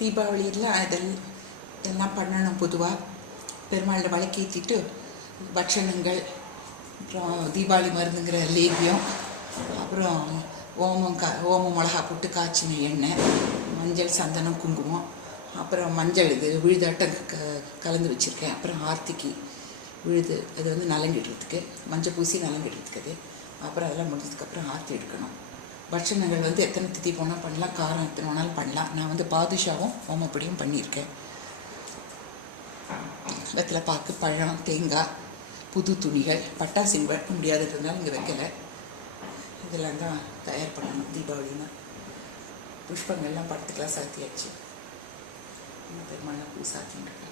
தீபாவளியில் எல்லாம் பண்ணணும். பொதுவாக பெருமாளில் வழக்கேற்றிட்டு பட்சணங்கள், அப்புறம் தீபாவளி மருந்துங்கிற லேகியம், அப்புறம் ஓமம் மிளகா போட்டு காய்ச்சின எண்ணெய், மஞ்சள், சந்தனம், குங்குமம், அப்புறம் மஞ்சள் விழுதாட்டம் கலந்து வச்சுருக்கேன். அப்புறம் ஆர்த்திக்கு விழுது, அது நலங்கிடுறதுக்கு, மஞ்சள் பூசி நலங்கிடுறதுக்கு அது. அப்புறம் அதெல்லாம் முடிஞ்சதுக்கப்புறம் ஆர்த்தி எடுக்கணும். பட்சணங்கள் எத்தனை திதி போனால் பண்ணலாம், காரம் எத்தனை வேணாலும் பண்ணலாம். நான் பாதுஷாவும் ஓமப்படியும் பண்ணியிருக்கேன். வெத்தலை பாக்கு, பழம், தேங்காய், புது துணிகள், பட்டாசு வைக்க முடியாதுன்றதுனால இங்கே வைக்கலை. இதெல்லாம் தான் தயார் பண்ணணும் தீபாவளின்னா. புஷ்பங்கள்லாம் படத்துக்கெல்லாம் சாத்தியாச்சு. பெருமாள் பூ சாத்தின்னு இருக்கேன்.